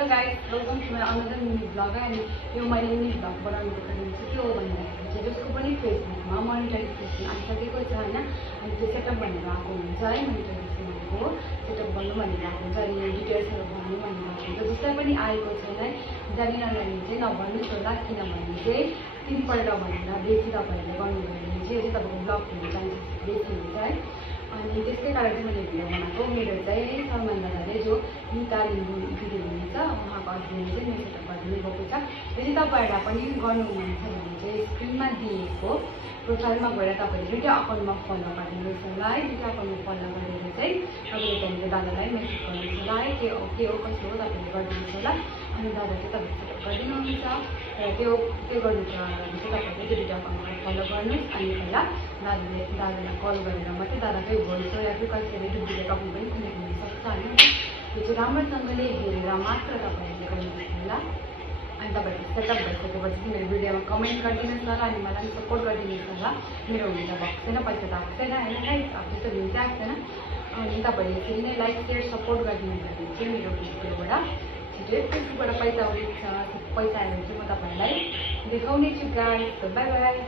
Hello guys, welcome to my another mini blog. अनि यो मैले मिनी ब्लग बनाउनुको कारण चाहिँ के हो भन्दाखेरि चाहिँ जसको पनि फेसबुकमा मोनिटाइजेसन आइसकेको छ होइन, अनि त्यो सेटअप भनेर आएको हुन्छ है, मोनिटाइजेसनको सेटअप गर्नु भनेर आएको हुन्छ, अनि डिटेल्सहरू भन्नु भनेर आएको हुन्छ। जसलाई पनि आएको छैन है, जानी नजानी चाहिँ नभन्नुहोस् होला, किनभने चाहिँ 3 पल्ट भनेर बेसी तपाईँहरूले गर्नुभयो भने चाहिँ यो चाहिँ तपाईँको ब्लक हुने चान्सेस बेसी हुन्छ है। अनि त्यसकै कारण चाहिँ मैले भिडियो बनाएको। मेरो चाहिँ सलमान दादाले जो निता लिम्बू भिडियो हुनुहुन्छ उहाँको हस्बेन्डले चाहिँ मेरो सेटअप गरिदिनु गएको छ। यदि तपाईँहरूलाई पनि गर्नु मन छ भने चाहिँ स्क्रिनमा दिएको प्रोफाइलमा गएर तपाईँले दुईवटा अकाउन्टमा फलो गरिदिनुहोस् होला है। दुईवटा अकाउन्टमा फलो गरेर चाहिँ तपाईँले त्यहाँनिर दादालाई मेसेज गर्नुहोस् होला है, के हो कसो हो तपाईँले गरिदिनुहोस् होला। अनि दादा चाहिँ तपाईँले सेटअप गरिदिनुहुन्छ। र त्यो गर्नुको लागि चाहिँ तपाईँले त्यो दुईवटा अकाउन्टमा फलो गर्नुहोस्। अनि पहिला दादालाई कल गरेर मात्रै दादाकै भोइस हो या फिर कसैले डुप्लिकेट अकाउन्ट पनि खोलेको हुनसक्छ होइन। त्यो चाहिँ राम्रोसँगले हेरेर मात्र तपाईँहरूले गर्नुहोस् होला। अनि तपाईँहरूले सेटअप भइसकेपछि मेरो भिडियोमा कमेन्ट गरिदिनुहोस् होला, अनि मलाई पनि सपोर्ट गरिदिनुहोस् होला। मेरो हुन त भएको छैन, पैसा त आएको छैन होइन, गाइस अब त्यस्तो भिउ चाहिँ आएको छैन। अनि तपाईँहरूले यसरी नै लाइक सेयर सपोर्ट गरिदिनु भयो भने चाहिँ मेरो भिडियोबाट छिटै फेसबुकबाट पैसा उठ्छ। पैसा आयो भने चाहिँ म तपाईँहरूलाई देखाउने छु गाइस। By by.